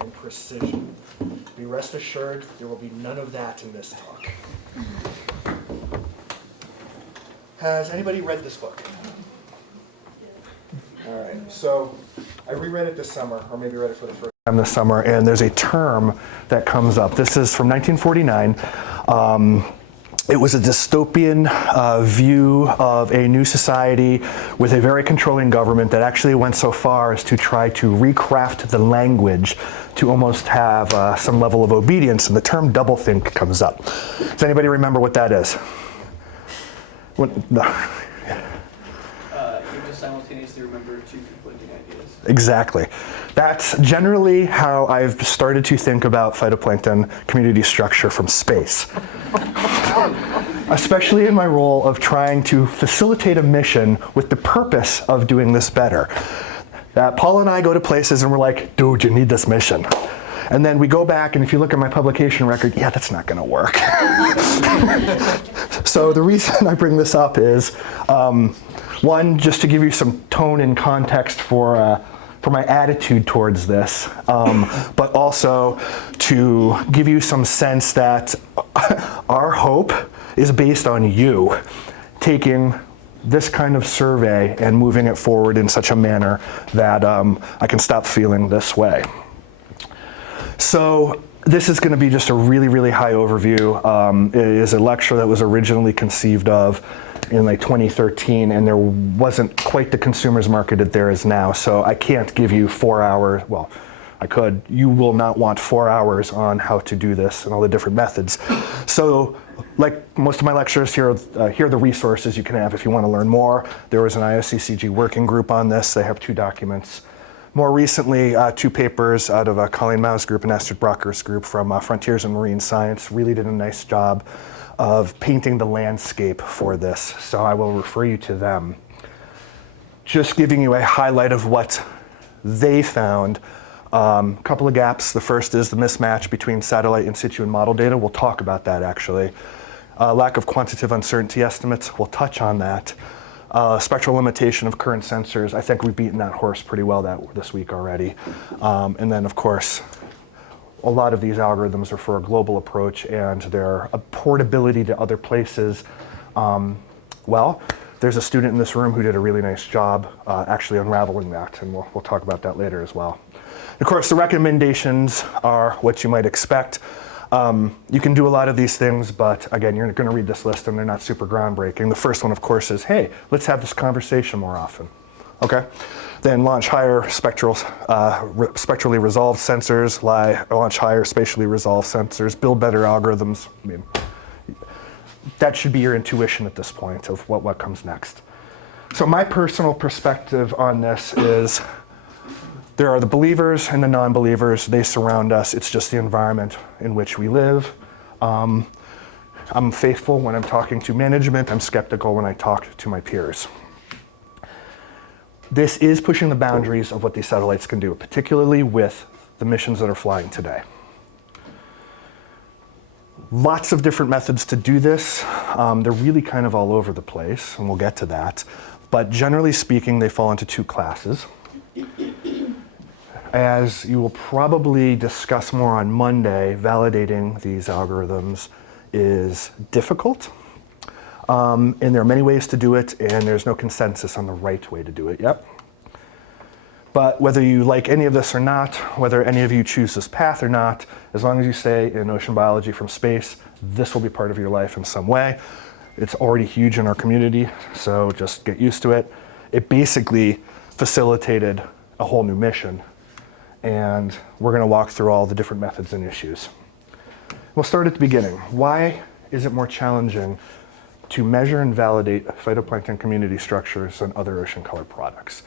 and precision. Be rest assured, there will be none of that in this talk. Has anybody read this book? All right, so I reread it this summer, or maybe read it for the first time this summer, and there's a term that comes up. This is from 1949. It was a dystopian view of a new society with a very controlling government that actually went so far as to try to recraft the language to almost have some level of obedience, and the term doublethink comes up. Does anybody remember what that is? No. You just simultaneously remember two conflicting ideas. Exactly. That's generally how I've started to think about phytoplankton community structure from space. Especially in my role of trying to facilitate a mission with the purpose of doing this better. Paul and I go to places and we're like, dude, you need this mission. And then we go back, and if you look at my publication record, yeah, that's not gonna work. So the reason I bring this up is, one, just to give you some tone and context for my attitude towards this, but also to give you some sense that our hope is based on you taking this kind of survey and moving it forward in such a manner that I can stop feeling this way. So this is going to be just a really, really high overview. It is a lecture that was originally conceived of in like 2013, and there wasn't quite the consumer's market that there is now. So I can't give you 4 hours. Well, I could. You will not want 4 hours on how to do this and all the different methods. So like most of my lectures, here are the resources you can have if you want to learn more. There was an IOCCG working group on this. They have 2 documents. More recently, 2 papers out of Colleen Mao's group and Astrid Brocker's group from Frontiers in Marine Science really did a nice job of painting the landscape for this. So I will refer you to them. Just giving you a highlight of what they found. Couple of gaps. The first is the mismatch between satellite in situ and model data. We'll talk about that actually. Lack of quantitative uncertainty estimates. We'll touch on that. Spectral limitation of current sensors. I think we've beaten that horse pretty well this week already. And then of course, a lot of these algorithms are for a global approach and their portability to other places. Well, there's a student in this room who did a really nice job actually unraveling that, and we'll talk about that later as well. Of course, the recommendations are what you might expect. You can do a lot of these things, but again, you're going to read this list and they're not super groundbreaking. The first one, of course, is, hey, let's have this conversation more often. Okay? Then launch higher spectrally resolved sensors, launch higher spatially resolved sensors, build better algorithms. I mean, that should be your intuition at this point of what comes next. So my personal perspective on this is, there are the believers and the non-believers. They surround us. It's just the environment in which we live. I'm faithful when I'm talking to management. I'm skeptical when I talk to my peers. This is pushing the boundaries of what these satellites can do, particularly with the missions that are flying today. Lots of different methods to do this. They're really kind of all over the place, and we'll get to that. But generally speaking, they fall into 2 classes. As you will probably discuss more on Monday, validating these algorithms is difficult. And there are many ways to do it, and there's no consensus on the right way to do it yet. But whether you like any of this or not, whether any of you choose this path or not, as long as you stay in ocean biology from space, this will be part of your life in some way. It's already huge in our community, so just get used to it. It basically facilitated a whole new mission, and we're going to walk through all the different methods and issues. We'll start at the beginning. Why is it more challenging to measure and validate phytoplankton community structures than other ocean color products?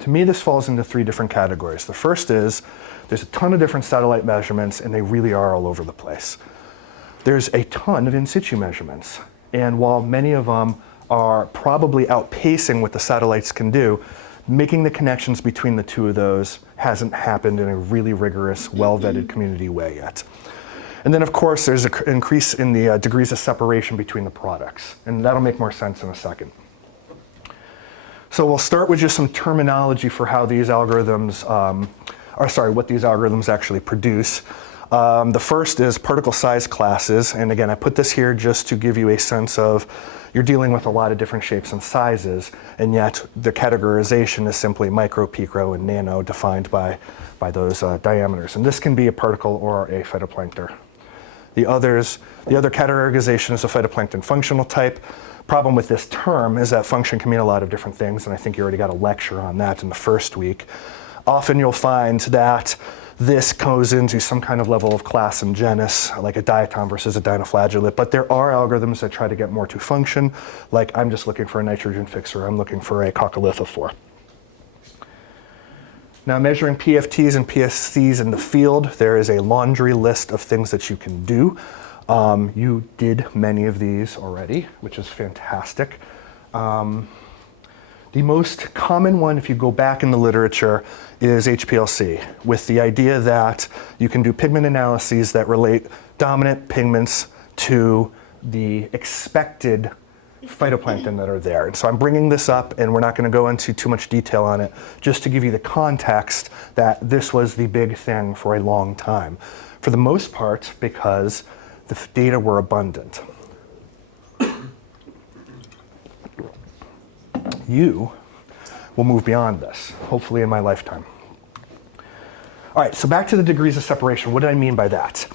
To me, this falls into 3 different categories. The first is, there's a ton of different satellite measurements, and they really are all over the place. There's a ton of in situ measurements, and while many of them are probably outpacing what the satellites can do, making the connections between the 2 of those hasn't happened in a really rigorous, well-vetted community way yet. And then, of course, there's an increase in the degrees of separation between the products, and that'll make more sense in a second. So we'll start with just some terminology for how these algorithms what these algorithms actually produce. The first is particle size classes, and again, I put this here just to give you a sense of you're dealing with a lot of different shapes and sizes, and yet the categorization is simply micro, pico, and nano defined by those diameters. And this can be a particle or a phytoplankton. The other categorization is a phytoplankton functional type. Problem with this term is that function can mean a lot of different things, and I think you already got a lecture on that in the first week. Often you'll find that this goes into some kind of level of class and genus, like a diatom versus a dinoflagellate, but there are algorithms that try to get more to function, like I'm just looking for a nitrogen fixer, I'm looking for a coccolithophore. Now, measuring PFTs and PSDs in the field, there is a laundry list of things that you can do. You did many of these already, which is fantastic. The most common one, if you go back in the literature, is HPLC, with the idea that you can do pigment analyses that relate dominant pigments to the expected phytoplankton that are there. And so I'm bringing this up, and we're not going to go into too much detail on it, just to give you the context that this was the big thing for a long time. For the most part, because the data were abundant. You will move beyond this, hopefully in my lifetime. All right, so back to the degrees of separation. What did I mean by that?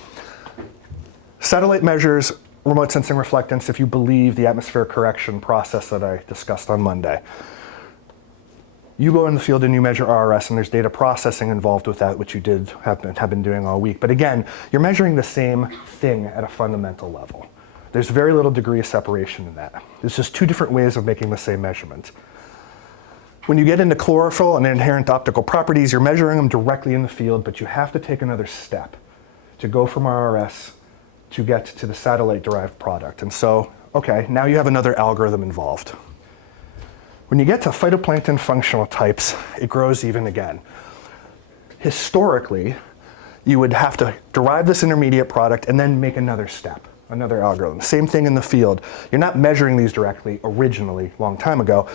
Satellite measures remote sensing reflectance if you believe the atmospheric correction process that I discussed on Monday. You go in the field and you measure RRS, and there's data processing involved with that, which you have been doing all week. But again, you're measuring the same thing at a fundamental level. There's very little degree of separation in that. There's just two different ways of making the same measurement. When you get into chlorophyll and inherent optical properties, you're measuring them directly in the field, but you have to take another step to go from RRS to get to the satellite-derived product. And so, okay, now you have another algorithm involved. When you get to phytoplankton functional types, it grows even again. Historically, you would have to derive this intermediate product and then make another step, another algorithm. Same thing in the field. You're not measuring these directly originally, a long time ago,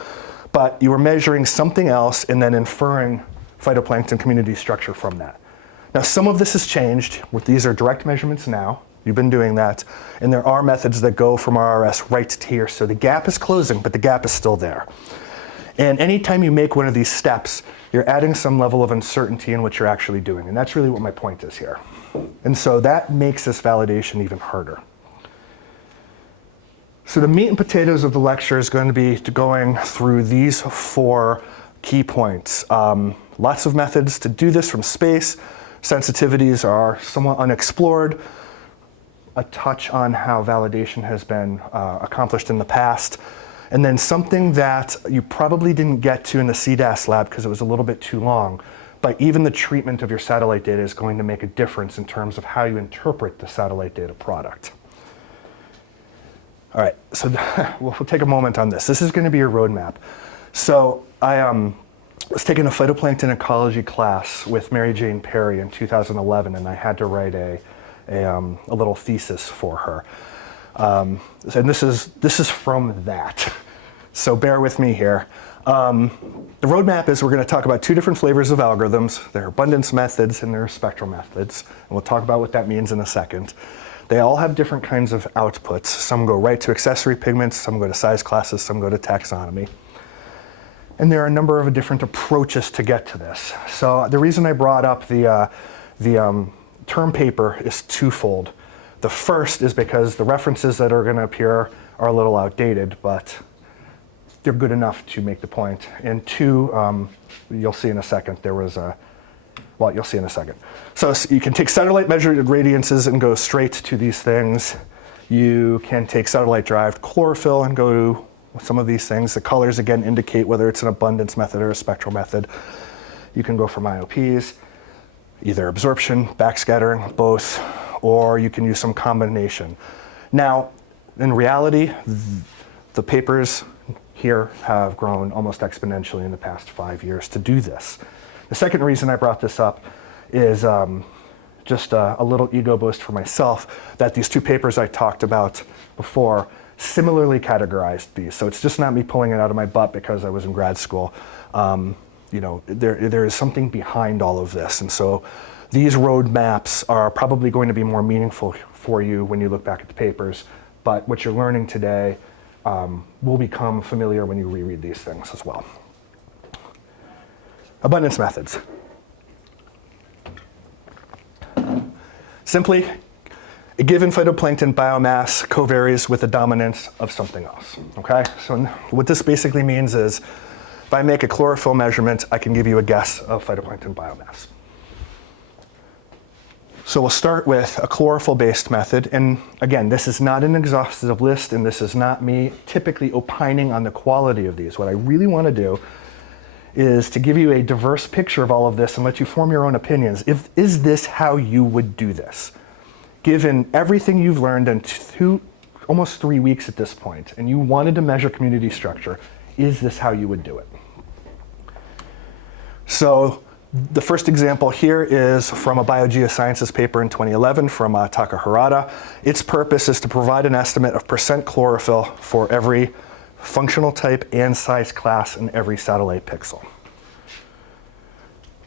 but you were measuring something else and then inferring phytoplankton community structure from that. Now, some of this has changed. These are direct measurements now. You've been doing that. And there are methods that go from RRS right to here. So the gap is closing, but the gap is still there. And anytime you make one of these steps, you're adding some level of uncertainty in what you're actually doing. And that's really what my point is here. And so that makes this validation even harder. So the meat and potatoes of the lecture is going to be going through these 4 key points. Lots of methods to do this from space. Sensitivities are somewhat unexplored. A touch on how validation has been accomplished in the past. And then something that you probably didn't get to in the CDAS lab because it was a little bit too long, but even the treatment of your satellite data is going to make a difference in terms of how you interpret the satellite data product. All right, so we'll take a moment on this. This is going to be your roadmap. So I was taking a phytoplankton ecology class with Mary Jane Perry in 2011, and I had to write a little thesis for her. And this is from that. So bear with me here. The roadmap is we're going to talk about 2 different flavors of algorithms. There are abundance methods and there are spectral methods. And we'll talk about what that means in a second. They all have different kinds of outputs. Some go right to accessory pigments, some go to size classes, some go to taxonomy. And there are a number of different approaches to get to this. So the reason I brought up the term paper is twofold. The first is because the references that are going to appear are a little outdated, but they're good enough to make the point. And 2, you'll see in a second, you'll see in a second. So you can take satellite measured radiances and go straight to these things. You can take satellite-derived chlorophyll and go to some of these things. The colors, again, indicate whether it's an abundance method or a spectral method. You can go from IOPs, either absorption, backscattering, both, or you can use some combination. Now, in reality, the papers here have grown almost exponentially in the past 5 years to do this. The second reason I brought this up is just a little ego boost for myself that these 2 papers I talked about before similarly categorized these. So it's just not me pulling it out of my butt because I was in grad school. there is something behind all of this. And so these roadmaps are probably going to be more meaningful for you when you look back at the papers. But what you're learning today will become familiar when you reread these things as well. Abundance methods. Simply, a given phytoplankton biomass covaries with the dominance of something else, okay? So what this basically means is, if I make a chlorophyll measurement, I can give you a guess of phytoplankton biomass. So we'll start with a chlorophyll-based method, and again, this is not an exhaustive list, and this is not me typically opining on the quality of these. What I really want to do is to give you a diverse picture of all of this and let you form your own opinions. Is this how you would do this? Given everything you've learned in almost 3 weeks at this point, and you wanted to measure community structure, is this how you would do it? So the first example here is from a biogeosciences paper in 2011 from Takahara. Its purpose is to provide an estimate of percent chlorophyll for every functional type and size class in every satellite pixel.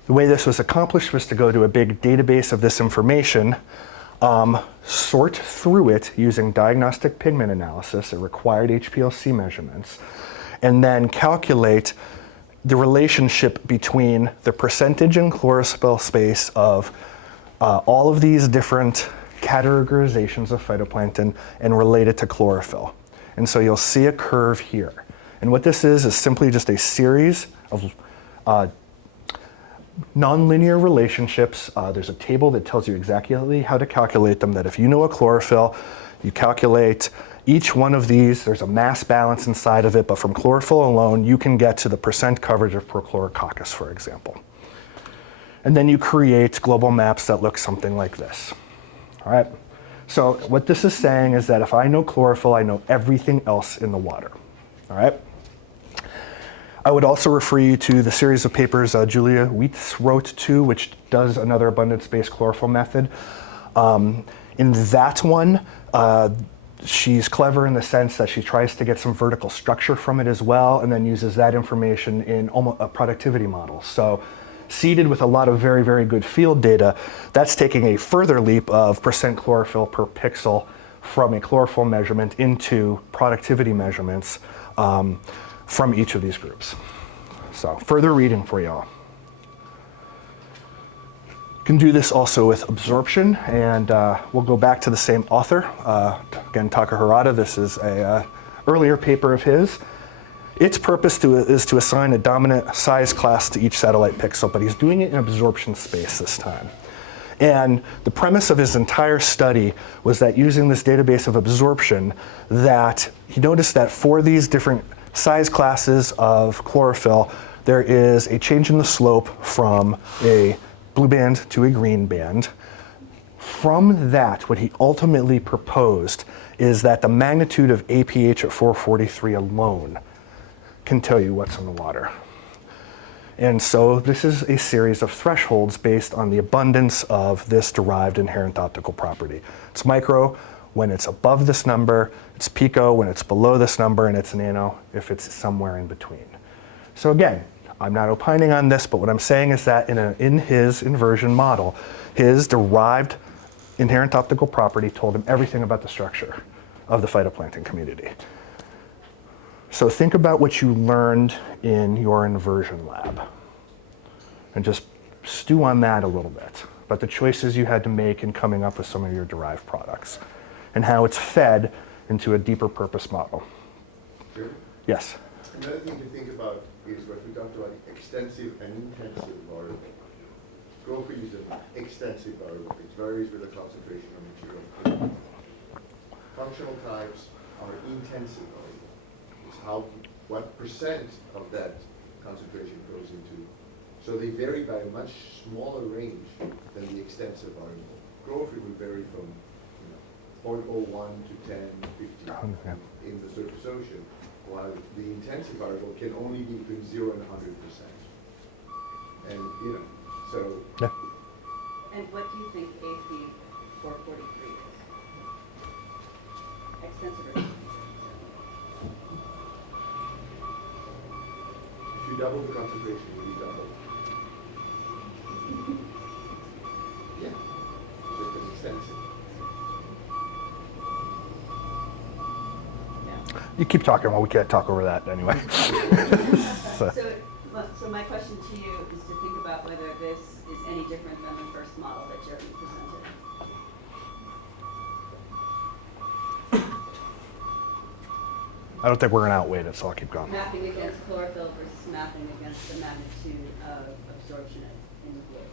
The way this was accomplished was to go to a big database of this information, sort through it using diagnostic pigment analysis, it required HPLC measurements, and then calculate the relationship between the percentage in chlorophyll space of all of these different categorizations of phytoplankton and relate it to chlorophyll. And so you'll see a curve here. And what this is simply just a series of nonlinear relationships. There's a table that tells you exactly how to calculate them, that if you know a chlorophyll, you calculate each one of these, there's a mass balance inside of it, but from chlorophyll alone, you can get to the percent coverage of Prochlorococcus, for example. And then you create global maps that look something like this. All right? So what this is saying is that if I know chlorophyll, I know everything else in the water. All right? I would also refer you to the series of papers Julia Wheats wrote too, which does another abundance-based chlorophyll method. In that one, she's clever in the sense that she tries to get some vertical structure from it as well, and then uses that information in almost a productivity model. So seeded with a lot of very, very good field data, that's taking a further leap of percent chlorophyll per pixel from a chlorophyll measurement into productivity measurements from each of these groups. So further reading for y'all. You can do this also with absorption, and we'll go back to the same author. Again, Takahara, this is a earlier paper of his. Its purpose is to assign a dominant size class to each satellite pixel, but he's doing it in absorption space this time. And the premise of his entire study was that using this database of absorption, that he noticed that for these different size classes of chlorophyll, there is a change in the slope from a blue band to a green band. From that, what he ultimately proposed is that the magnitude of APH at 443 alone can tell you what's in the water. And so this is a series of thresholds based on the abundance of this derived inherent optical property. It's micro when it's above this number, it's pico when it's below this number, and it's nano if it's somewhere in between. So again, I'm not opining on this, but what I'm saying is that in his inversion model, his derived inherent optical property told him everything about the structure of the phytoplankton community. So think about what you learned in your inversion lab and just stew on that a little bit, about the choices you had to make in coming up with some of your derived products and how it's fed into a deeper purpose model. Sure. Yes? Another thing to think about is what we talked about, extensive and intensive variable. Chlorophyll is an extensive variable. It varies with the concentration of material. Functional types are intensive variable. It's what percent of that concentration goes into. So they vary by a much smaller range than the extensive variable. Chlorophyll will vary from 0.01 to 10, 50 in the surface ocean, while the intensive variable can only be between 0 and 100%. And so. Yeah. And what do you think AP 443 is? Extensive or intensive? If you double the concentration, will you double? Yeah. Just as extensive. Yeah. You keep talking while we can't talk over that anyway. So- So my question to you is to think about whether this is any different than the first model that Jeremy presented. I don't think we're going to outweigh it, so I'll keep going. Mapping against chlorophyll versus mapping against the magnitude of absorption in the fluid.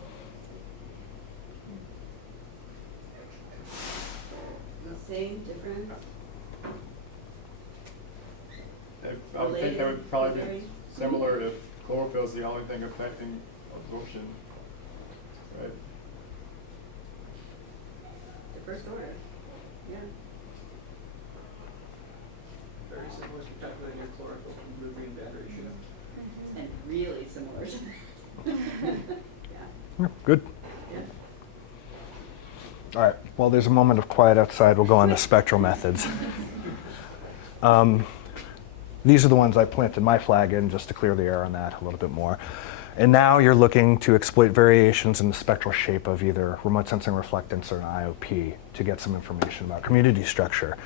The same, different? I would think that would probably Related? be similar if chlorophyll is the only thing affecting absorption, right? The first order, yeah. Very similar to calculating your chlorophyll and blue green band ratio. And really similar to, yeah, Good. yeah. All right. Well, there's a moment of quiet outside. We'll go on to spectral methods. These are the ones I planted my flag in just to clear the air on that a little bit more. And now you're looking to exploit variations in the spectral shape of either remote sensing reflectance or an IOP to get some information about community structure.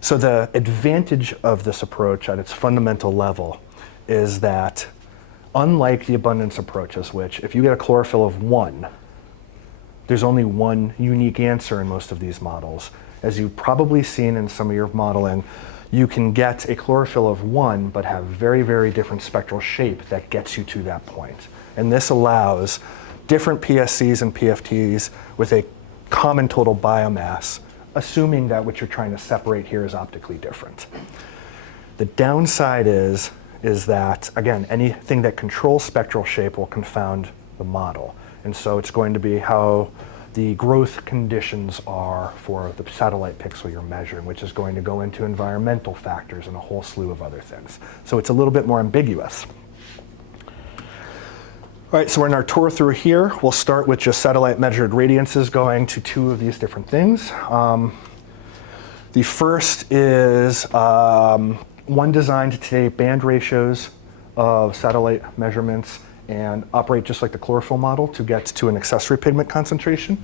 So the advantage of this approach at its fundamental level is that unlike the abundance approaches, which if you get a chlorophyll of 1, there's only one unique answer in most of these models. As you've probably seen in some of your modeling, you can get a chlorophyll of 1 but have very, very different spectral shape that gets you to that point. And this allows different PSCs and PFTs with a common total biomass, assuming that what you're trying to separate here is optically different. The downside is that, again, anything that controls spectral shape will confound the model. And so it's going to be how the growth conditions are for the satellite pixel you're measuring, which is going to go into environmental factors and a whole slew of other things. So it's a little bit more ambiguous. All right, so we're in our tour through here. We'll start with just satellite measured radiances going to 2 of these different things. The first is one designed to take band ratios of satellite measurements and operate just like the chlorophyll model to get to an accessory pigment concentration.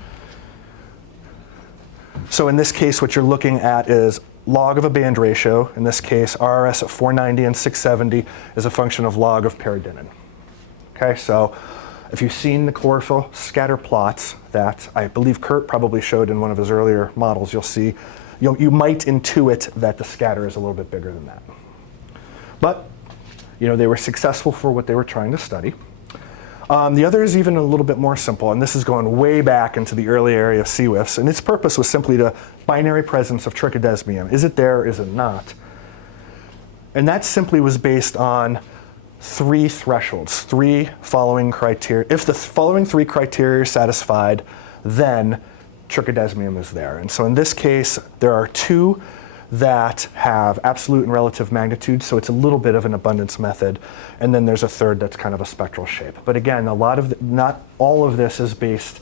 So in this case, what you're looking at is log of a band ratio. In this case, RRS at 490 and 670 is a function of log of peridinin. Okay, so if you've seen the chlorophyll scatter plots that I believe Kurt probably showed in one of his earlier models, you'll see, you might intuit that the scatter is a little bit bigger than that. But they were successful for what they were trying to study. The other is even a little bit more simple, and this is going way back into the early area of CWIFs, and its purpose was simply to binary presence of trichodesmium. Is it there or is it not? And that simply was based on 3 thresholds, 3 following criteria. If the following 3 criteria are satisfied, then trichodesmium is there. And so in this case, there are 2 that have absolute and relative magnitude, so it's a little bit of an abundance method, and then there's a third that's kind of a spectral shape. But again, not all of this is based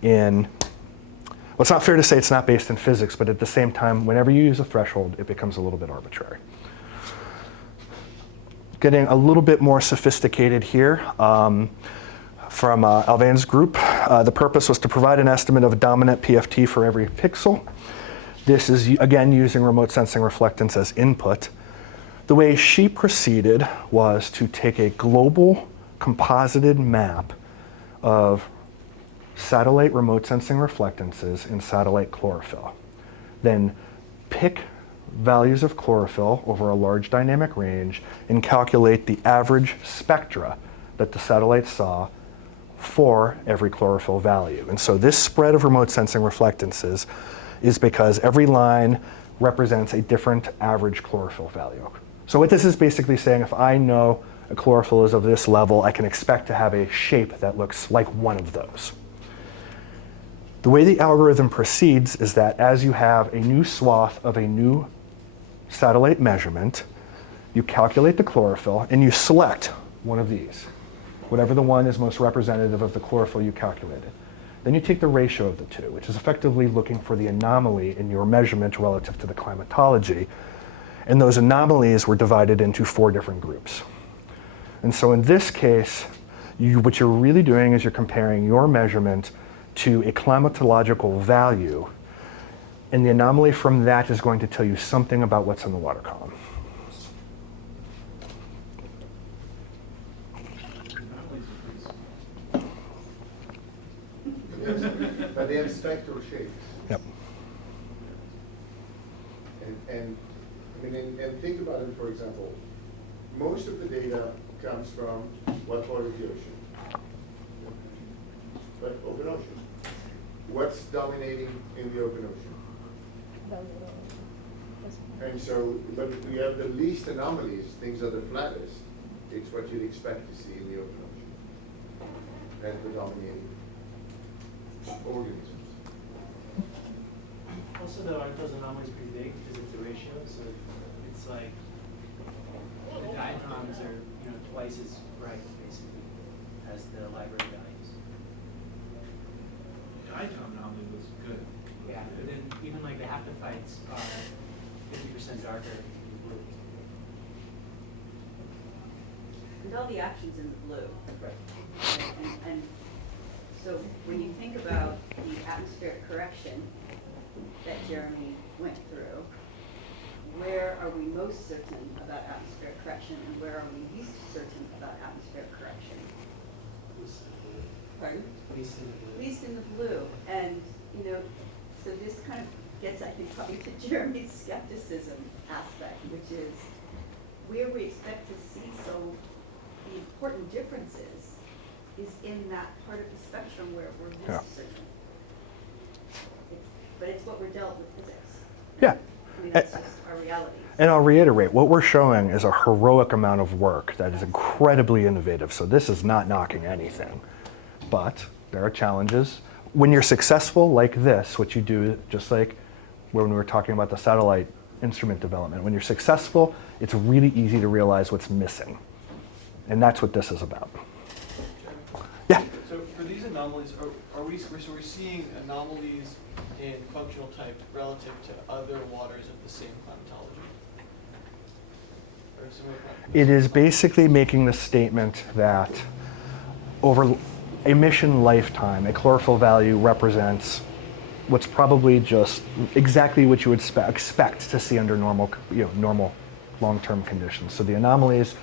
in, well, it's not fair to say it's not based in physics, but at the same time, whenever you use a threshold, it becomes a little bit arbitrary. Getting a little bit more sophisticated here, from Alvain's group, the purpose was to provide an estimate of a dominant PFT for every pixel. This is, again, using remote sensing reflectance as input. The way she proceeded was to take a global composited map of satellite remote sensing reflectances in satellite chlorophyll. Then pick values of chlorophyll over a large dynamic range and calculate the average spectra that the satellite saw for every chlorophyll value. And so this spread of remote sensing reflectances is because every line represents a different average chlorophyll value. So what this is basically saying, if I know a chlorophyll is of this level, I can expect to have a shape that looks like one of those. The way the algorithm proceeds is that as you have a new swath of a new satellite measurement, you calculate the chlorophyll and you select one of these, whatever the one is most representative of the chlorophyll you calculated. Then you take the ratio of the 2, which is effectively looking for the anomaly in your measurement relative to the climatology. And those anomalies were divided into 4 different groups. And so in this case, what you're really doing is you're comparing your measurement to a climatological value, and the anomaly from that is going to tell you something about what's in the water column. But they have spectral shapes. Yep. And I mean, and think about it, for example, most of the data comes from what part of the ocean? Right, open ocean. What's dominating in the open ocean? And so, but we have the least anomalies, things are the flattest. It's what you'd expect to see in the open ocean. And the dominating organisms. Also, though, aren't those anomalies pretty big because it's a ratio? So it's like the diatoms are, twice as bright basically as the library values. The diatom anomaly was good. Yeah, but then even like the haptophytes are 50% darker in blue. And all the actions in the blue. Right. And so when you think about the atmospheric correction that Jeremy went through, where are we most certain about atmospheric correction and where are we least certain about atmospheric correction? Pardon? Least in the blue. Least in the blue. And, so this kind of gets, I think, probably to Jeremy's skepticism aspect, which is where we expect to see so the important differences is in that part of the spectrum where we're least Yeah. certain. But it's what we're dealt with physics. Yeah. I mean, that's just our reality. And I'll reiterate, what we're showing is a heroic amount of work that is incredibly innovative. So this is not knocking anything. But there are challenges. When you're successful like this, what you do, just like when we were talking about the satellite instrument development, when you're successful, it's really easy to realize what's missing. And that's what this is about. Yeah? So for these anomalies, are we seeing anomalies in functional type relative to other waters of the same climatology? Or similar climatology? It is basically making the statement that over a mission lifetime, a chlorophyll value represents what's probably just exactly what you would expect to see under normal, normal long-term conditions. So the anomalies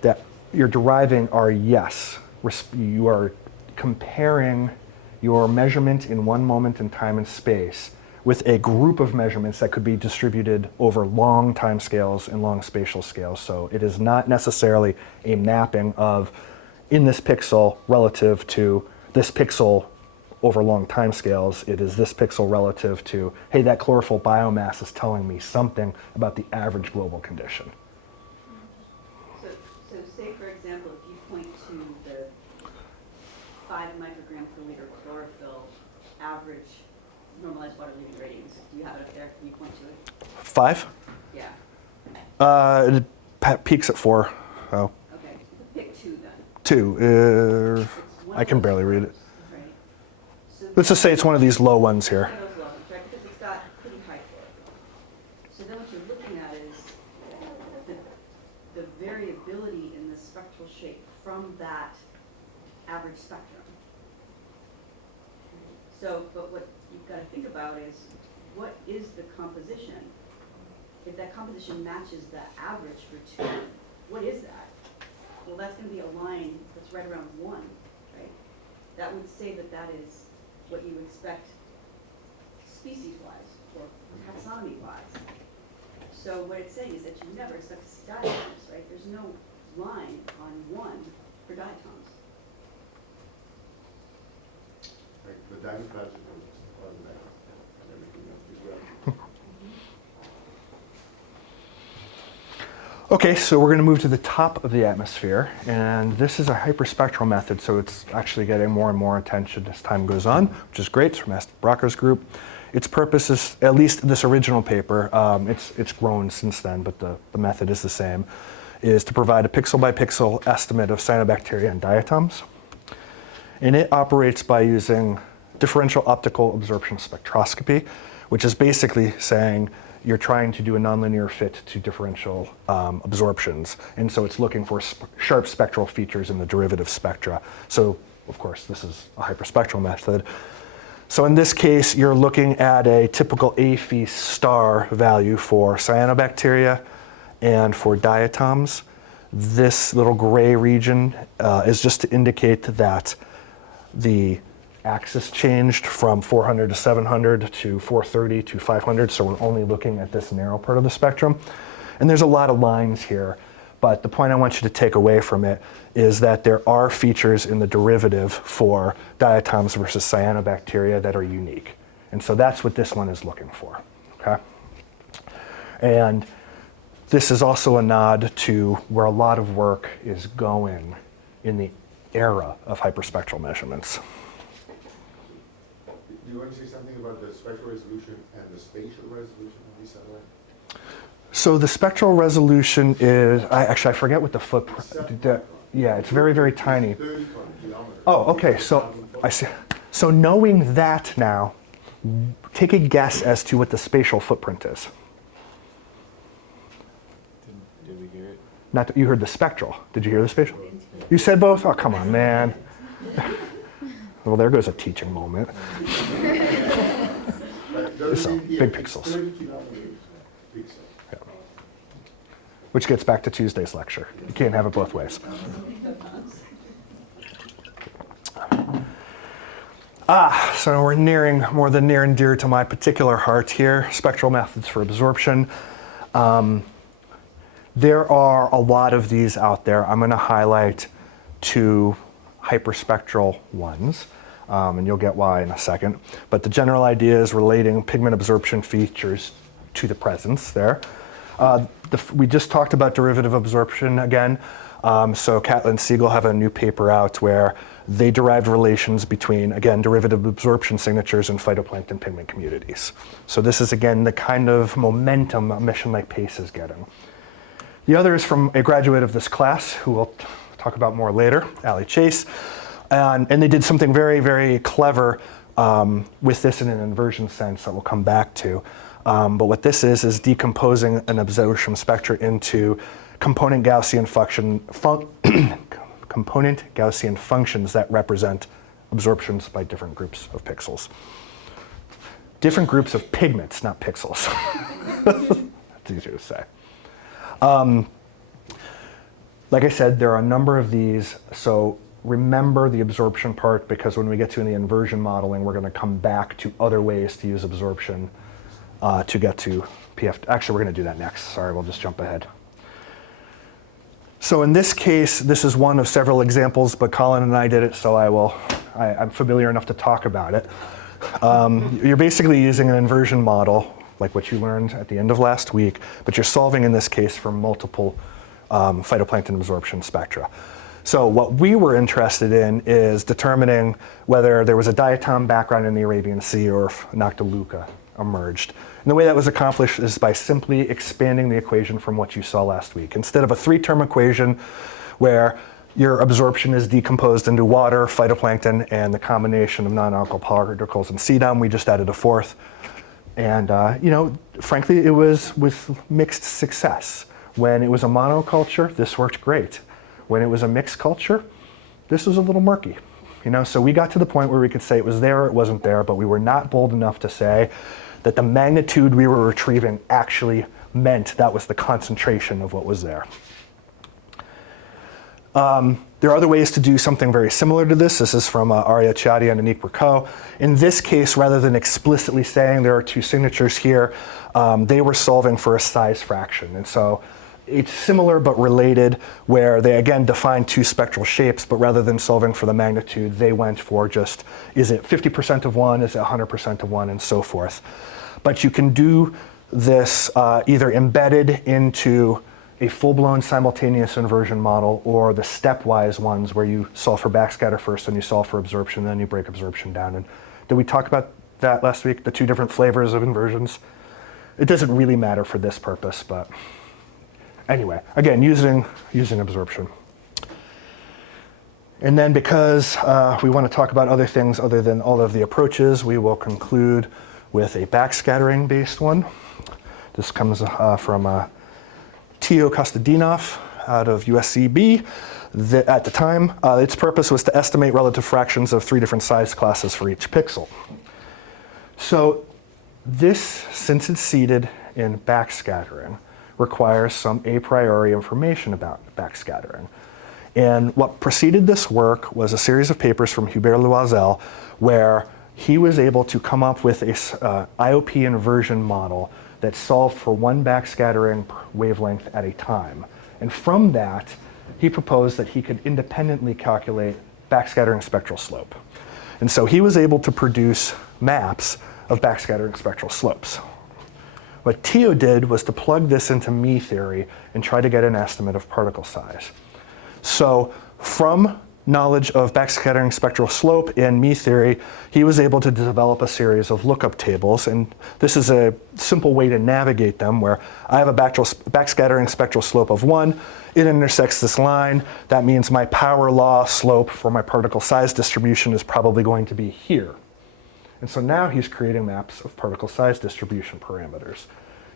that you're deriving are, yes, you are comparing your measurement in one moment in time and space with a group of measurements that could be distributed over long time scales and long spatial scales. So it is not necessarily a mapping of in this pixel relative to this pixel over long time scales. It is this pixel relative to, hey, that chlorophyll biomass is telling me something about the average global condition. So say, for example, if you point to the 5 microgram per liter chlorophyll average normalized water leaving gradients, do you have it up there? Can you point to it? 5? Yeah. It peaks at 4. Oh, Okay. Pick 2 then. 2. It's one I of can those barely read it. ones, right? So Let's just say it's one of these low ones here. One of those low ones, right? Because it's got pretty high chlorophyll. So then what you're looking at is the variability in the spectral shape from that average spectrum. So, but what you've got to think about is, what is the composition? If that composition matches the average for 2, what is that? Well, that's going to be a line that's right around 1, right? That would say that that is what you expect species-wise or taxonomy-wise. So what it's saying is that you never expect to see diatoms, right? There's no line on 1 for diatoms. Like the diamond on that and everything else as well. Okay, so we're going to move to the top of the atmosphere, and this is a hyperspectral method, so it's actually getting more and more attention as time goes on, which is great. It's from Brocker's group. Its purpose is, at least this original paper, it's grown since then, but the method is the same, is to provide a pixel by pixel estimate of cyanobacteria and diatoms. And it operates by using differential optical absorption spectroscopy, which is basically saying you're trying to do a nonlinear fit to differential absorptions. And so it's looking for sharp spectral features in the derivative spectra. So, of course, this is a hyperspectral method. So in this case, you're looking at a typical Phi star value for cyanobacteria and for diatoms. This little gray region is just to indicate that the axis changed from 400 to 700 to 430 to 500, so we're only looking at this narrow part of the spectrum. And there's a lot of lines here, but the point I want you to take away from it is that there are features in the derivative for diatoms versus cyanobacteria that are unique. And so that's what this one is looking for, okay? And this is also a nod to where a lot of work is going in the era of hyperspectral measurements. Do you want to say something about the spectral resolution and the spatial resolution of these satellites? So the spectral resolution is, I forget what the footprint, yeah, it's very, very tiny. 30 kilometers. Oh, okay, so I see. So knowing that now, take a guess as to what the spatial footprint is. Did we hear it? Not that you heard the spectral. Did you hear the spatial? You said both? Oh, come on, man. Well, there goes a teaching moment. So, big pixels. 30 kilometers pixels. Yeah. Which gets back to Tuesday's lecture. You can't have it both ways. So we're nearing more than near and dear to my particular heart here, spectral methods for absorption. There are a lot of these out there. I'm going to highlight two hyperspectral ones, and you'll get why in a second. But the general idea is relating pigment absorption features to the presence there. We just talked about derivative absorption again. So Catlin and Siegel have a new paper out where they derived relations between, again, derivative absorption signatures and phytoplankton pigment communities. So this is, again, the kind of momentum a mission like PACE is getting. The other is from a graduate of this class, who we'll talk about more later, Allie Chase. And they did something very, very clever with this in an inversion sense that we'll come back to. But what this is decomposing an absorption spectra into component Gaussian functions that represent absorptions by different groups of pixels. Different groups of pigments, not pixels. That's easier to say. Like I said, there are a number of these, so remember the absorption part, because when we get to the inversion modeling, we're going to come back to other ways to use absorption to get to PFT. Actually, we're going to do that next. Sorry, we'll just jump ahead. So in this case, this is one of several examples, but Colin and I did it, so I'm familiar enough to talk about it. You're basically using an inversion model, like what you learned at the end of last week, but you're solving in this case for multiple phytoplankton absorption spectra. So what we were interested in is determining whether there was a diatom background in the Arabian Sea or if Noctiluca emerged. And the way that was accomplished is by simply expanding the equation from what you saw last week. Instead of a three-term equation where your absorption is decomposed into water, phytoplankton, and the combination of non-alkyl particles and CDOM, we just added a fourth. And frankly, it was with mixed success. When it was a monoculture, this worked great. When it was a mixed culture, this was a little murky. So we got to the point where we could say it was there or it wasn't there, but we were not bold enough to say that the magnitude we were retrieving actually meant that was the concentration of what was there. There are other ways to do something very similar to this. This is from Arya Chadi and Anik Bracot. In this case, rather than explicitly saying there are two signatures here, they were solving for a size fraction. And so it's similar but related, where they again defined two spectral shapes, but rather than solving for the magnitude, they went for just, is it 50% of one, is it 100% of one, and so forth. But you can do this either embedded into a full-blown simultaneous inversion model, or the stepwise ones where you solve for backscatter first, and you solve for absorption, then you break absorption down. And did we talk about that last week, the two different flavors of inversions? It doesn't really matter for this purpose, but anyway, again, using absorption. And then because we want to talk about other things other than all of the approaches, we will conclude with a backscattering based one. This comes from Tio Kostadinov out of USCB. At the time, its purpose was to estimate relative fractions of 3 different size classes for each pixel. So this, since it's seeded in backscattering, requires some a priori information about backscattering. And what preceded this work was a series of papers from Werdell, where he was able to come up with a IOP inversion model that solved for 1 backscattering wavelength at a time. And from that, he proposed that he could independently calculate backscattering spectral slope. And so he was able to produce maps of backscattering spectral slopes. What Tio did was to plug this into Mie theory and try to get an estimate of particle size. So from knowledge of backscattering spectral slope in Mie theory, he was able to develop a series of lookup tables. And this is a simple way to navigate them, where I have a backscattering spectral slope of 1. It intersects this line. That means my power law slope for my particle size distribution is probably going to be here. And so now he's creating maps of particle size distribution parameters.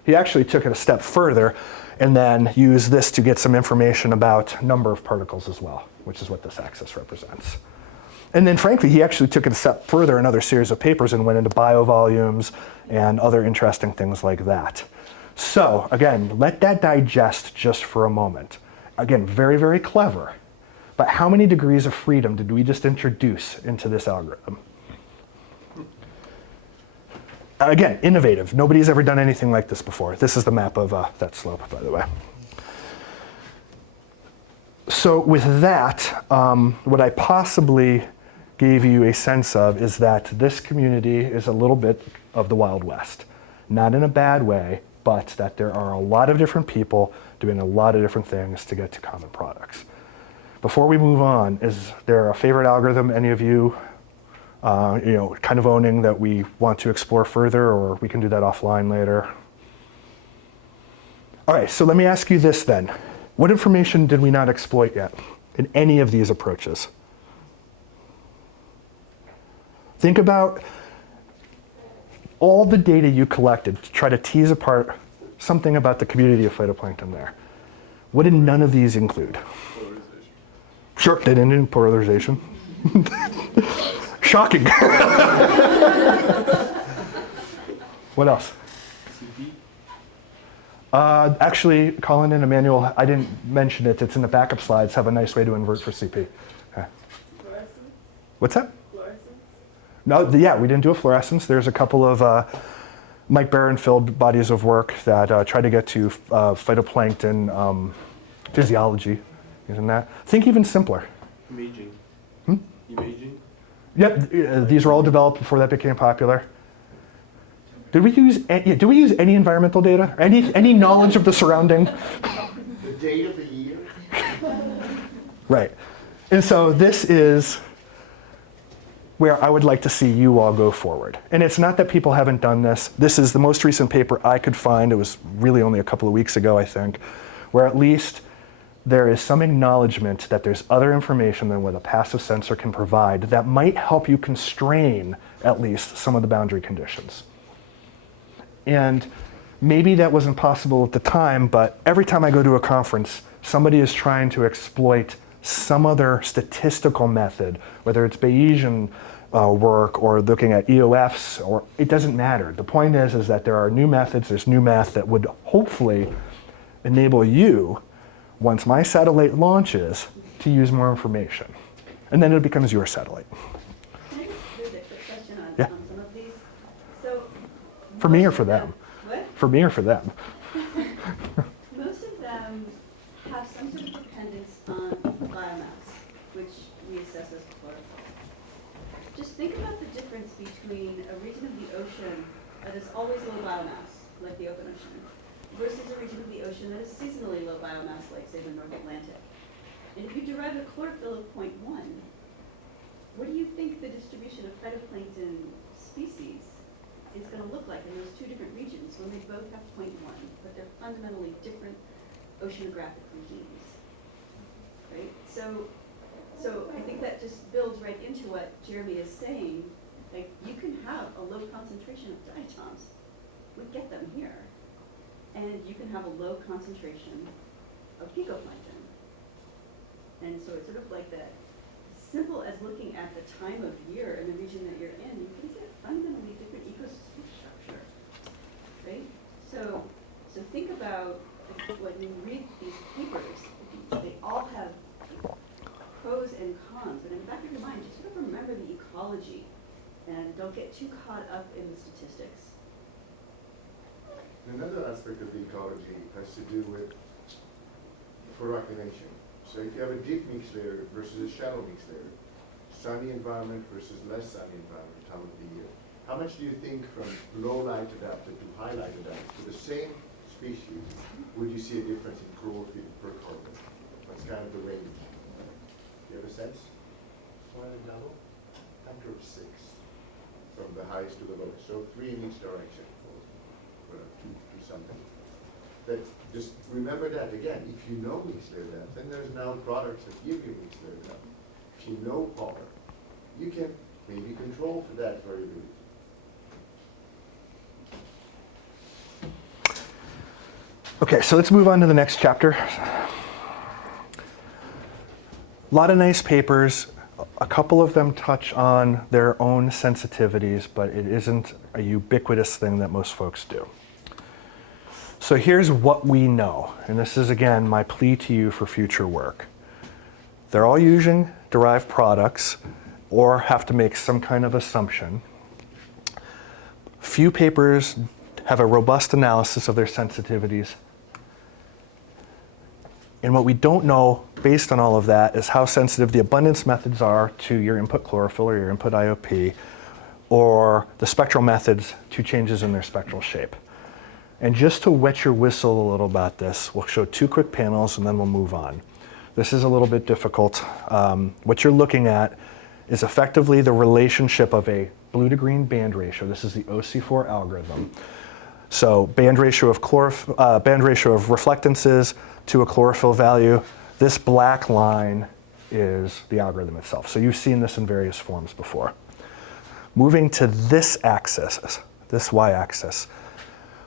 He actually took it a step further and then used this to get some information about number of particles as well, which is what this axis represents. And then frankly, he actually took it a step further in another series of papers and went into biovolumes and other interesting things like that. So again, let that digest just for a moment. Again, very, very clever. But how many degrees of freedom did we just introduce into this algorithm? Again, innovative. Nobody's ever done anything like this before. This is the map of that slope, by the way. So with that, what I possibly gave you a sense of is that this community is a little bit of the Wild West. Not in a bad way, but that there are a lot of different people doing a lot of different things to get to common products. Before we move on, is there a favorite algorithm any of you kind of owning that we want to explore further, or we can do that offline later? All right, so let me ask you this then. What information did we not exploit yet in any of these approaches? Think about all the data you collected to try to tease apart something about the community of phytoplankton there. What did none of these include? Polarization. Sure, they didn't do polarization. Shocking. What else? Actually, Colin and Emmanuel, I didn't mention it. It's in the backup slides. Have a nice way to invert for CP. Okay. Fluorescence? What's that? Fluorescence? No, yeah, we didn't do a fluorescence. There's a couple of Mike Barron-filled bodies of work that try to get to phytoplankton physiology using that. Think even simpler. Imaging. Hmm? Imaging. Yep, these were all developed before that became popular. Did we use any environmental data? Any knowledge of the surrounding? The day of the year? Right. And so this is where I would like to see you all go forward. And it's not that people haven't done this. This is the most recent paper I could find. It was really only a couple of weeks ago, I think, where at least there is some acknowledgement that there's other information than what a passive sensor can provide that might help you constrain at least some of the boundary conditions. And maybe that wasn't possible at the time, but every time I go to a conference, somebody is trying to exploit some other statistical method, whether it's Bayesian work or looking at EOFs, or it doesn't matter. The point is that there are new methods, there's new math that would hopefully enable you, once my satellite launches, to use more information. And then it becomes your satellite. Can I just raise a quick question on, Yeah. on some of these? So For me or most for of them? What? For me or for them? Most of them have some sort of dependence on biomass, which we assess as chlorophyll. Just think about the difference between a region of the ocean that is always low biomass, like the open ocean, versus a region of the ocean that is seasonally low biomass, like say the North Atlantic. And if you derive a chlorophyll of 0.1, what do you think the distribution of phytoplankton species is going to look like in those two different regions when they both have 0.1, but they're fundamentally different oceanographic regimes, right? So I think that just builds right into what Jeremy is saying. Like, you can have a low concentration of diatoms. We get them here. and you can have a low concentration of picoplankton. And so it's sort of like that, simple as looking at the time of year and the region that you're in, you can get fundamentally different ecosystem structure, right? So think about when you read these papers, they all have pros and cons, but in the back of your mind, just sort of remember the ecology and don't get too caught up in the statistics. Another aspect of the ecology has to do with fluorination. So if you have a deep mix layer versus a shallow mix layer, sunny environment versus less sunny environment time of the year, how much do you think from low light adapted to high light adapted for the same species would you see a difference in chlorophyll per carbon? What's kind of the range? Do you have a sense? More than double? Factor of 6 from the highest to the lowest. So 3 in each direction, or 2 something. But just remember that again. If you know mixed layer depth, then there's now products that give you mixed layer depth. If you know power, you can maybe control for that variability. Okay, so let's move on to the next chapter. A lot of nice papers. A couple of them touch on their own sensitivities, but it isn't a ubiquitous thing that most folks do. So here's what we know, and this is again my plea to you for future work. They're all using derived products or have to make some kind of assumption. Few papers have a robust analysis of their sensitivities. And what we don't know, based on all of that, is how sensitive the abundance methods are to your input chlorophyll or your input IOP, or the spectral methods to changes in their spectral shape. And just to wet your whistle a little about this, we'll show 2 quick panels and then we'll move on. This is a little bit difficult. What you're looking at is effectively the relationship of a blue to green band ratio. This is the OC4 algorithm. So band ratio of reflectances to a chlorophyll value. This black line is the algorithm itself. So you've seen this in various forms before. Moving to this axis, this y-axis,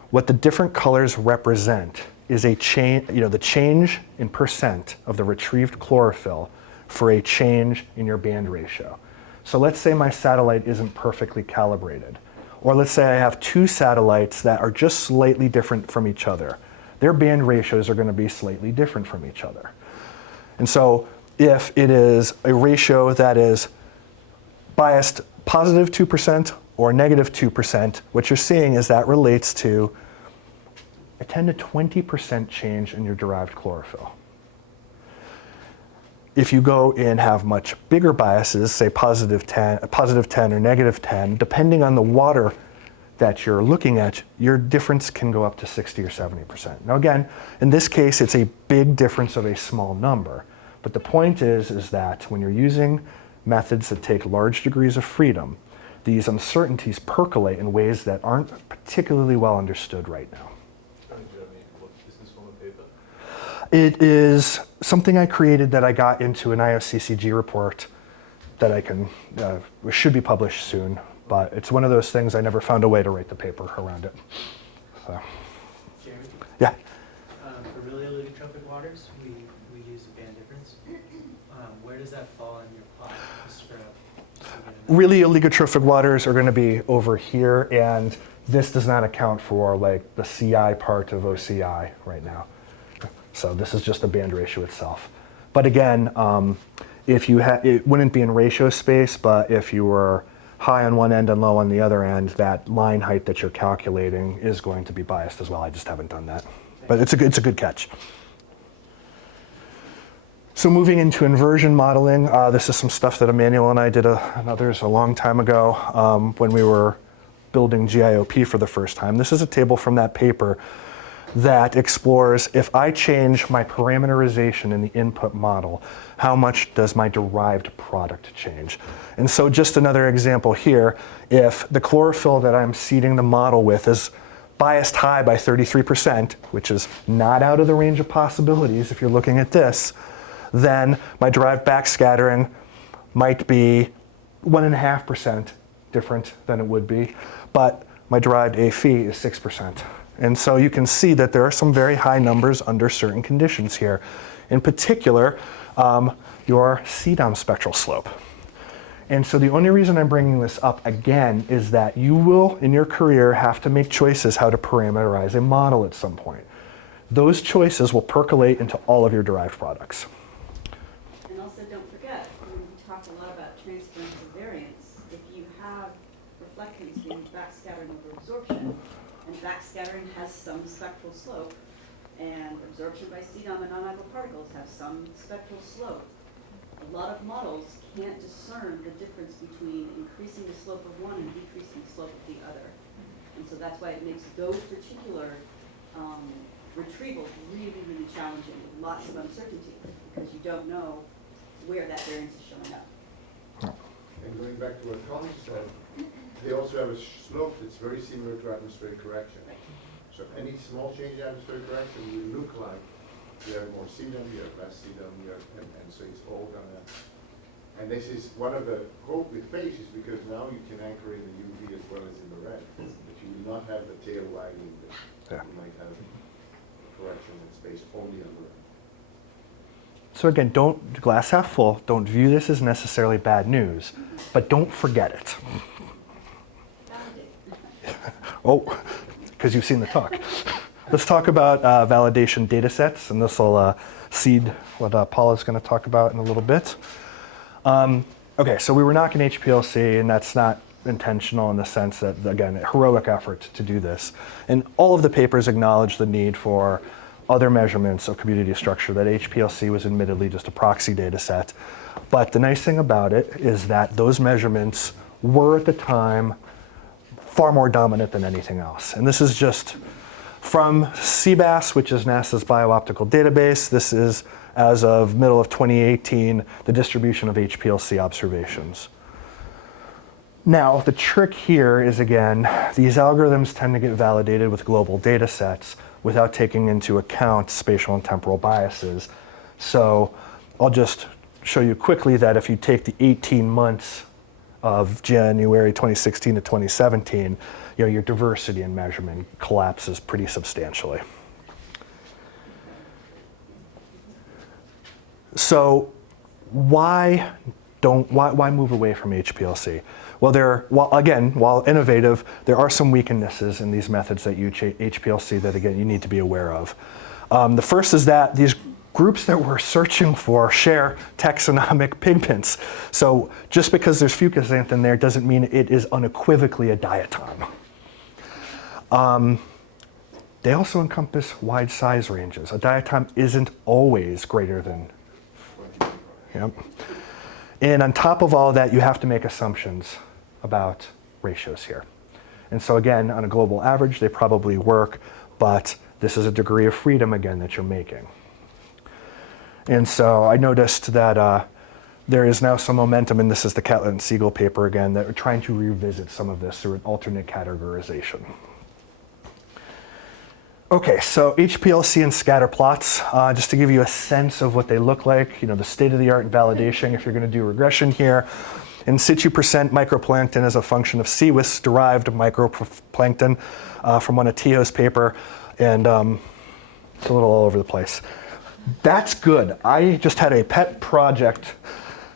what the different colors represent is a change, the change in percent of the retrieved chlorophyll for a change in your band ratio. So let's say my satellite isn't perfectly calibrated. Or let's say I have 2 satellites that are just slightly different from each other. Their band ratios are going to be slightly different from each other. And so if it is a ratio that is biased positive 2% or negative 2%, what you're seeing is that relates to a 10 to 20% change in your derived chlorophyll. If you go and have much bigger biases, say positive 10 or negative 10, depending on the water that you're looking at, your difference can go up to 60 or 70%. Now again, in this case, it's a big difference of a small number. But the point is that when you're using methods that take large degrees of freedom, these uncertainties percolate in ways that aren't particularly well understood right now. Is this from a paper? It is something I created that I got into an IOCCG report that I can, should be published soon, but it's one of those things I never found a way to write the paper around it. So, Jeremy? yeah. For really oligotrophic waters, we use a band difference. Where does that fall in your plot? Just for, Really oligotrophic waters are going to be over here, and this does not account for like the CI part of OCI right now. So this is just the band ratio itself. But again, if you it wouldn't be in ratio space, but if you were high on one end and low on the other end, that line height that you're calculating is going to be biased as well. I just haven't done that. But it's a good catch. So moving into inversion modeling, this is some stuff that Emmanuel and I did and others a long time ago when we were building GIOP for the first time. This is a table from that paper that explores if I change my parameterization in the input model, how much does my derived product change? And so just another example here, if the chlorophyll that I'm seeding the model with is biased high by 33%, which is not out of the range of possibilities if you're looking at this, then my derived backscattering might be 1.5% different than it would be, but my derived AFE is 6%. And so you can see that there are some very high numbers under certain conditions here. In particular, your CDOM spectral slope. And so the only reason I'm bringing this up again is that you will, in your career, have to make choices how to parameterize a model at some point. Those choices will percolate into all of your derived products. And also, don't forget, when we talk a lot about transference of variance, if you have reflectance being backscattering over absorption, and backscattering has some spectral slope, and absorption by CDOM and non-ideal particles have some spectral slope, a lot of models can't discern the difference between increasing the slope of one and decreasing the slope of the other. And so that's why it makes those particular retrievals really, really challenging, with lots of uncertainty, because you don't know where that variance is showing up. And going back to what Colin said, they also have a slope that's very similar to atmospheric correction. So any small change in atmospheric correction will look like you have more CDOM, you have less CDOM, and so it's all gonna. And this is one of the hope with phase is because now you can anchor in the UV as well as in the red, but you will not have the tail wagging that you might have correction that's based only on the red. So again, don't, glass half full, don't view this as necessarily bad news, but don't forget it. Validate. Oh, because you've seen the talk. Let's talk about validation data sets, and this will seed what Paula's going to talk about in a little bit. Okay, so we were knocking HPLC, and that's not intentional in the sense that, again, a heroic effort to do this. And all of the papers acknowledge the need for other measurements of community structure, that HPLC was admittedly just a proxy data set. But the nice thing about it is that those measurements were at the time far more dominant than anything else. And this is just from CBAS, which is NASA's biooptical database. This is, as of middle of 2018, the distribution of HPLC observations. Now, the trick here is, again, these algorithms tend to get validated with global data sets without taking into account spatial and temporal biases. So I'll just show you quickly that if you take the 18 months of January 2016 to 2017, your diversity in measurement collapses pretty substantially. So why move away from HPLC? Well, while innovative, there are some weaknesses in these methods that use HPLC that, again, you need to be aware of. The first is that these groups that we're searching for share taxonomic pigments. So just because there's fucoxanthin there doesn't mean it is unequivocally a diatom. They also encompass wide size ranges. A diatom isn't always greater than. Yep. And on top of all of that, you have to make assumptions about ratios here. And so again, on a global average, they probably work, but this is a degree of freedom, again, that you're making. And so I noticed that there is now some momentum, and this is the Catlett and Siegel paper again, that we're trying to revisit some of this through an alternate categorization. Okay, so HPLC and scatter plots, just to give you a sense of what they look like, the state-of-the-art in validation if you're going to do regression here. In situ percent microplankton is a function of CWIS-derived microplankton from one of Tio's paper, and it's a little all over the place. That's good. I just had a pet project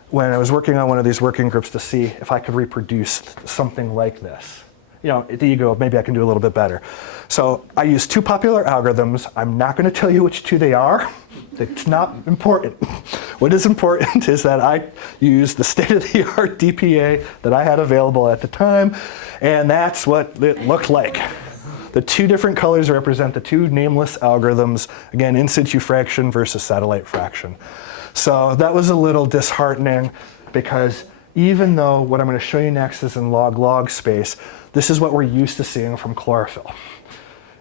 when I was working on one of these working groups to see if I could reproduce something like this. The ego, maybe I can do a little bit better. So I use two popular algorithms. I'm not going to tell you which two they are. It's not important. What is important is that I use the state-of-the-art DPA that I had available at the time, and that's what it looked like. The two different colors represent the two nameless algorithms, again, in situ fraction versus satellite fraction. So that was a little disheartening because even though what I'm going to show you next is in log-log space, this is what we're used to seeing from chlorophyll.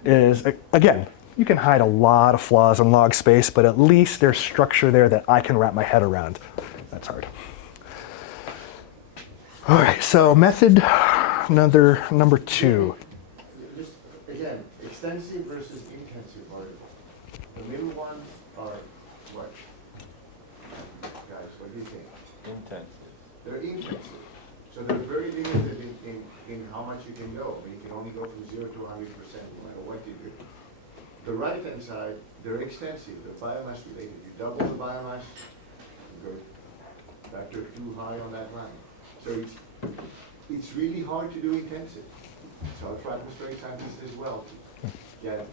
Again, you can hide a lot of flaws in log space, but at least there's structure there that I can wrap my head around. That's hard. All right, so method number two. Just, again, extensive versus intensive variable. The middle ones are what? Guys, what do you think? Intensive. They're intensive. So they're very limited in in how much you can go. I mean, you can only go from 0 to 100%, no matter what you do. The right-hand side, they're extensive, they're biomass related. You double the biomass, you go factor 2 high on that line. So it's really hard to do intensive. So for atmospheric scientists as well to get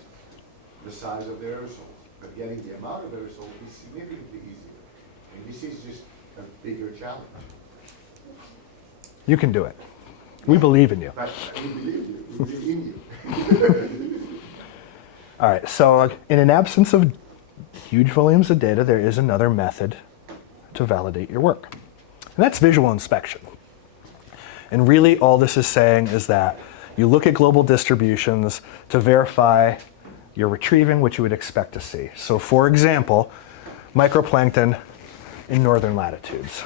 the size of the aerosol. But getting the amount of aerosol is significantly easier. And this is just a bigger challenge. You can do it. We believe in you. But we believe you, we believe in you. All right, so in an absence of huge volumes of data, there is another method to validate your work. And that's visual inspection. And really all this is saying is that you look at global distributions to verify you're retrieving what you would expect to see. So for example, microplankton in northern latitudes.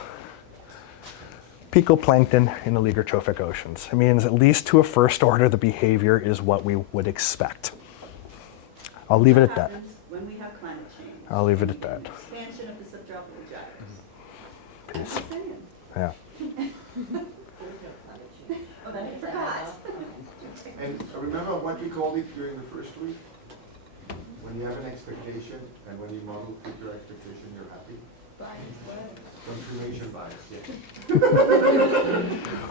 Picoplankton in the ligotrophic oceans. It means at least to a first order, the behavior is what we would expect. I'll leave it at that. What happens when we have climate change? I'll leave it at that. Expansion of the subtropical gyres. Peace. I'm saying. Yeah. Oh, I forgot. And remember what we called it during the first week? When you have an expectation and when you model fit your expectation, you're happy. Confirmation bias, yeah.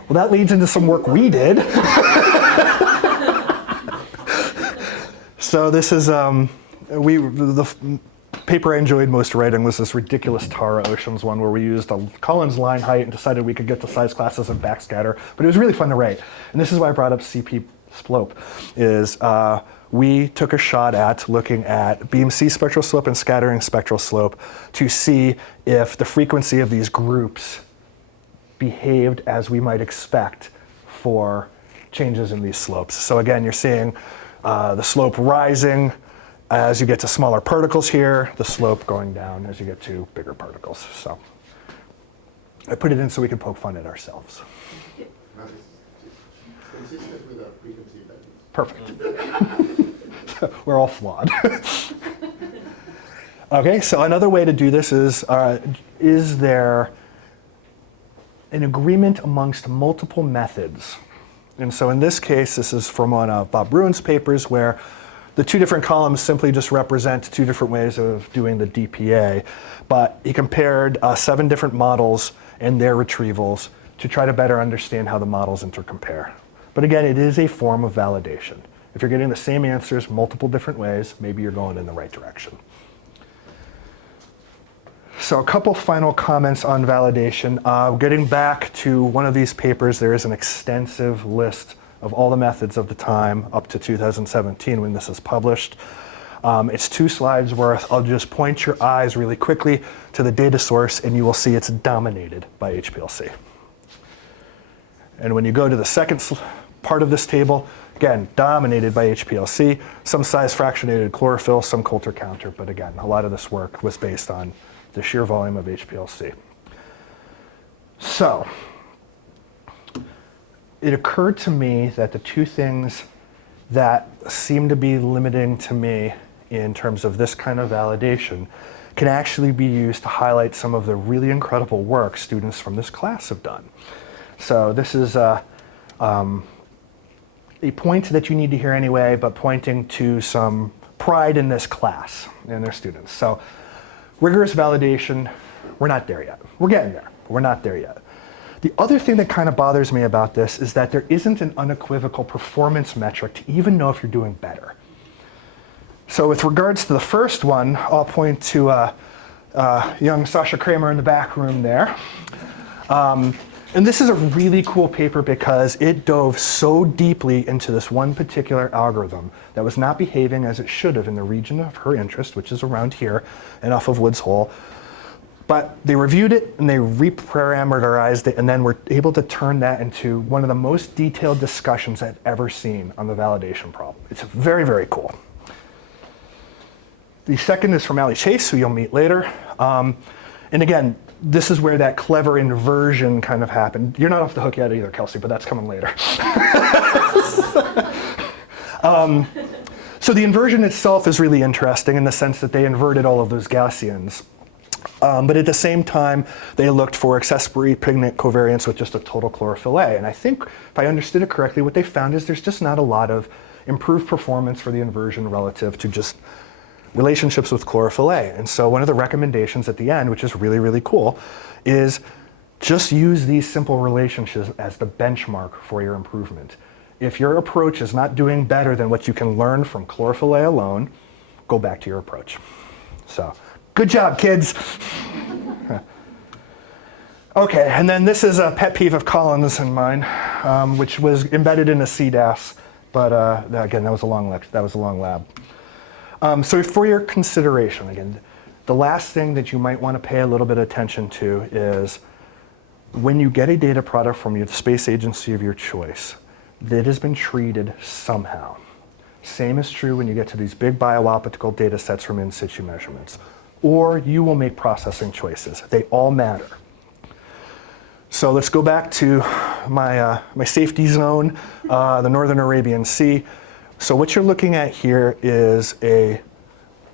Well, that leads into some work we did. So this is, the paper I enjoyed most writing was this ridiculous Tara Oceans one where we used a Collins line height and decided we could get the size classes and backscatter, but it was really fun to write. And this is why I brought up CP slope, is we took a shot at looking at beam C spectral slope and scattering spectral slope to see if the frequency of these groups behaved as we might expect for changes in these slopes. So again, you're seeing the slope rising as you get to smaller particles here, the slope going down as you get to bigger particles. So I put it in so we could poke fun at ourselves. Now, it's consistent with our preconceived ideas. Perfect. We're all flawed. Okay, so another way to do this is there an agreement amongst multiple methods? And so in this case, this is from one of Bob Bruin's papers where the two different columns simply just represent two different ways of doing the DPA. But he compared 7 different models and their retrievals to try to better understand how the models intercompare. But again, it is a form of validation. If you're getting the same answers multiple different ways, maybe you're going in the right direction. So a couple final comments on validation. Getting back to one of these papers, there is an extensive list of all the methods of the time up to 2017 when this is published. It's 2 slides worth. I'll just point your eyes really quickly to the data source and you will see it's dominated by HPLC. And when you go to the second part of this table, again, dominated by HPLC, some size fractionated chlorophyll, some Coulter counter, but again, a lot of this work was based on the sheer volume of HPLC. So, it occurred to me that the 2 things that seem to be limiting to me in terms of this kind of validation can actually be used to highlight some of the really incredible work students from this class have done. So this is a point that you need to hear anyway, but pointing to some pride in this class and their students. So rigorous validation, we're not there yet. We're getting there, but we're not there yet. The other thing that kind of bothers me about this is that there isn't an unequivocal performance metric to even know if you're doing better. So with regards to the first one, I'll point to young Sasha Kramer in the back room there. And this is a really cool paper because it dove so deeply into this one particular algorithm that was not behaving as it should have in the region of her interest, which is around here and off of Woods Hole. But they reviewed it and they reparameterized it and then were able to turn that into one of the most detailed discussions I've ever seen on the validation problem. It's very, very cool. The second is from Ali Chase, who you'll meet later. And again, this is where that clever inversion kind of happened. You're not off the hook yet either, Kelsey, but that's coming later. So the inversion itself is really interesting in the sense that they inverted all of those Gaussians. But at the same time, they looked for accessory pigment covariance with just a total chlorophyll A. And I think, if I understood it correctly, what they found is there's just not a lot of improved performance for the inversion relative to just relationships with chlorophyll A. And so one of the recommendations at the end, which is really, really cool, is just use these simple relationships as the benchmark for your improvement. If your approach is not doing better than what you can learn from chlorophyll A alone, go back to your approach. So, good job, kids. Okay, and then this is a pet peeve of Colin's and mine, which was embedded in a CDAS, but again, that was a long lab. So for your consideration, again, the last thing that you might want to pay a little bit of attention to is when you get a data product from the space agency of your choice, that has been treated somehow. Same is true when you get to these big biooptical data sets from in situ measurements. Or you will make processing choices. They all matter. So let's go back to my safety zone, the Northern Arabian Sea. So what you're looking at here is a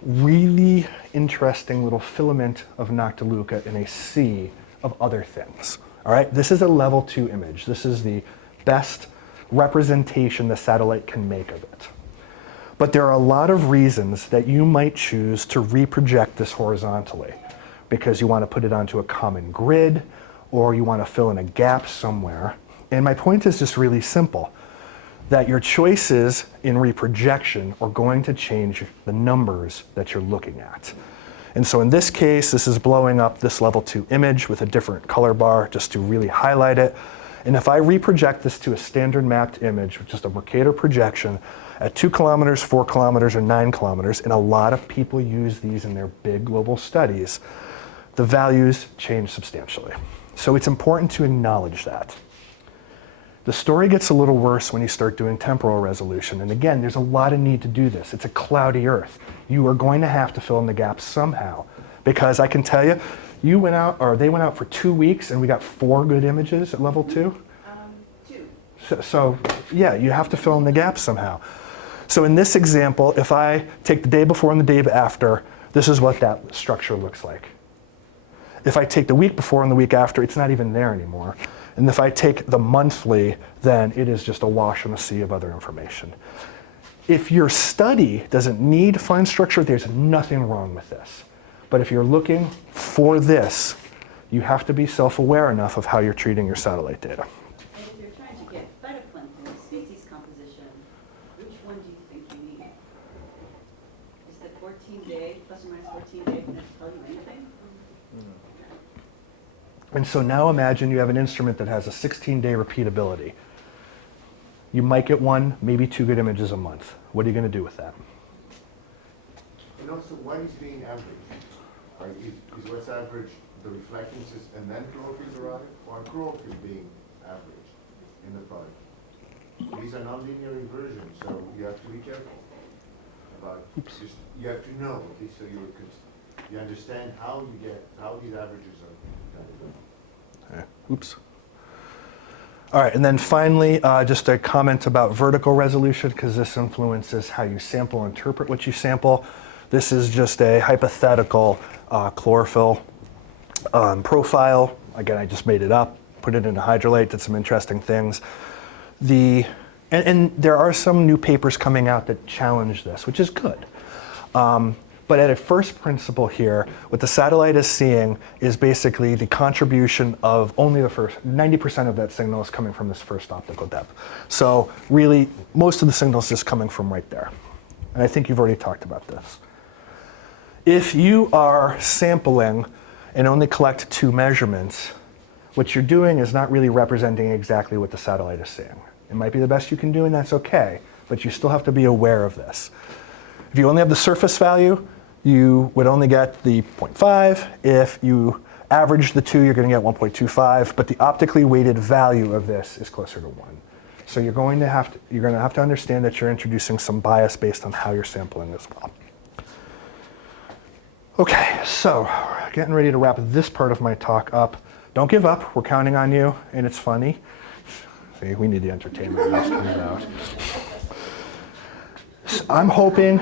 really interesting little filament of Noctiluca in a sea of other things. All right, this is a level 2 image. This is the best representation the satellite can make of it. But there are a lot of reasons that you might choose to reproject this horizontally, because you want to put it onto a common grid, or you want to fill in a gap somewhere. And my point is just really simple, that your choices in reprojection are going to change the numbers that you're looking at. And so in this case, this is blowing up this level 2 image with a different color bar just to really highlight it. And if I reproject this to a standard mapped image, with just a Mercator projection at 2 kilometers, 4 kilometers, or 9 kilometers, and a lot of people use these in their big global studies, the values change substantially. So it's important to acknowledge that. The story gets a little worse when you start doing temporal resolution. And again, there's a lot of need to do this. It's a cloudy Earth. You are going to have to fill in the gaps somehow. Because I can tell you, they went out for 2 weeks and we got 4 good images at level 2. 2. So yeah, you have to fill in the gaps somehow. So in this example, if I take the day before and the day after, this is what that structure looks like. If I take the week before and the week after, it's not even there anymore. And if I take the monthly, then it is just a wash in a sea of other information. If your study doesn't need fine structure, there's nothing wrong with this. But if you're looking for this, you have to be self-aware enough of how you're treating your satellite data. And if you're trying to get phytoplankton species composition, which one do you think you need? Is the 14-day, plus or minus 14-day, going to tell you anything? And so now imagine you have an instrument that has a 16-day repeatability. You might get 1, maybe 2 good images a month. What are you going to do with that? And also, what is being averaged? Is what's average the reflectances and then chlorophyll derived, or chlorophyll being averaged in the product? These are nonlinear inversions, so you have to be careful about. You have to know, okay, so you understand how these averages are done. Okay. Oops. All right, and then finally, just a comment about vertical resolution, because this influences how you sample, interpret what you sample. This is just a hypothetical chlorophyll profile. Again, I just made it up, put it into hydrolate, did some interesting things. And there are some new papers coming out that challenge this, which is good. But at a first principle here, what the satellite is seeing is basically the contribution of only the first, 90% of that signal is coming from this first optical depth. So really, most of the signal is just coming from right there. And I think you've already talked about this. If you are sampling and only collect 2 measurements, what you're doing is not really representing exactly what the satellite is seeing. It might be the best you can do, and that's okay, but you still have to be aware of this. If you only have the surface value, you would only get the 0.5. If you average the 2, you're going to get 1.25, but the optically weighted value of this is closer to 1. So you're going to have to understand that you're introducing some bias based on how you're sampling as well. Okay, so getting ready to wrap this part of my talk up. Don't give up. We're counting on you, and it's funny. See, we need the entertainment when this comes out. So I'm hoping.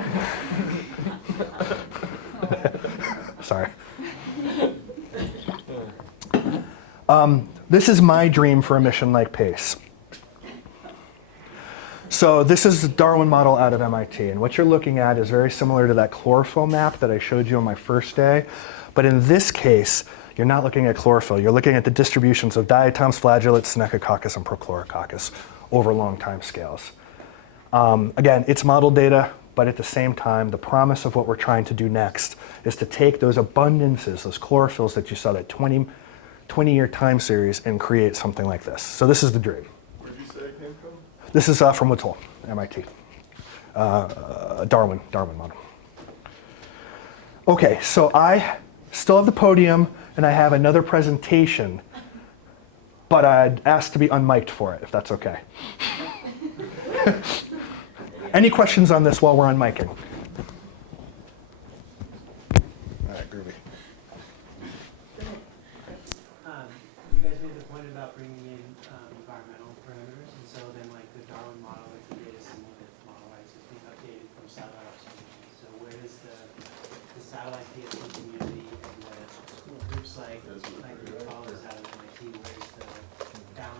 Sorry. This is my dream for a mission like PACE. So this is the Darwin model out of MIT, and what you're looking at is very similar to that chlorophyll map that I showed you on my first day, but in this case, you're not looking at chlorophyll, you're looking at the distributions of diatoms, flagellates, Synechococcus, and Prochlorococcus over long time scales. Again, it's model data, but at the same time, the promise of what we're trying to do next is to take those abundances, those chlorophylls that you saw, that 20-year time series, and create something like this. So this is the dream. Where did you say it came from? This is from Werdell, MIT. Darwin model. Okay, so I still have the podium and I have another presentation, but I'd asked to be unmiked for it, if that's okay. Any questions on this while we're unmiking?